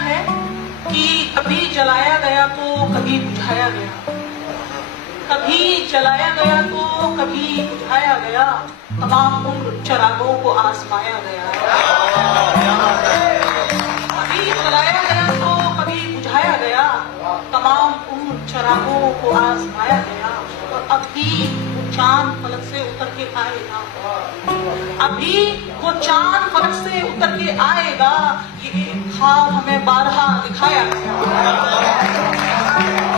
है कि कभी जलाया गया तो कभी बुझाया गया, कभी जलाया गया तो कभी बुझाया गया, तमाम उम्र चिरागों को आजमाया गया। कभी जलाया गया तो कभी बुझाया गया, तमाम उम्र चिरागों को आजमाया गया। और अभी वो चांद फलक से उतर के आएगा, अभी वो चांद फलक से उतर के आएगा, ये ख्वाब हमें बारहा दिखाया गया।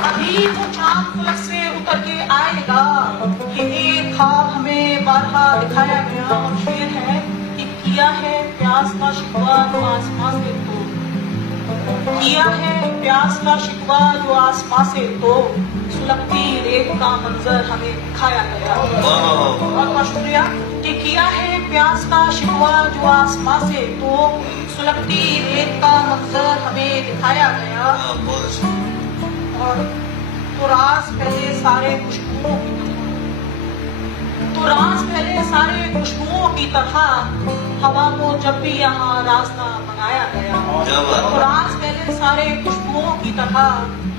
अभी वो चांद फलक से उतर के आएगा, ये ख्वाब हमें बारहा दिखाया गया। और शेर है कि किया है प्यास का शिकवा जो आसमां से तो, किया है प्यास का शिकवा जो आसमां से तो, सुलगती रेत का मंजर हमें दिखाया गया। बहुत बहुत शुक्रिया। कि किया है प्यास का शिकवा जो आसमां से तो, सुलगती रेत का मंजर हमें दिखाया गया। और तो राज पहले सारे खुशबुओं की तरह, तो राज पहले सारे खुशबुओं की तरह, हवा को जब भी यहाँ रास्ता बनाया गया। तो राज पहले सारे खुशबुओं की तरह,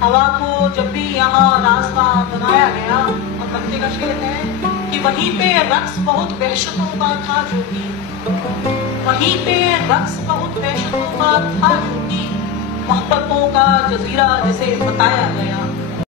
हवा को जब भी यहाँ रास्ता बनाया गया। और बच्चे का शेर है कि वहीं पे रक्स बहुत वहशतों का था जो कि, वहीं पे रक्स बहुत वहशतों का था जो कि, मोहब्बतों का जजीरा जिसे बताया गया।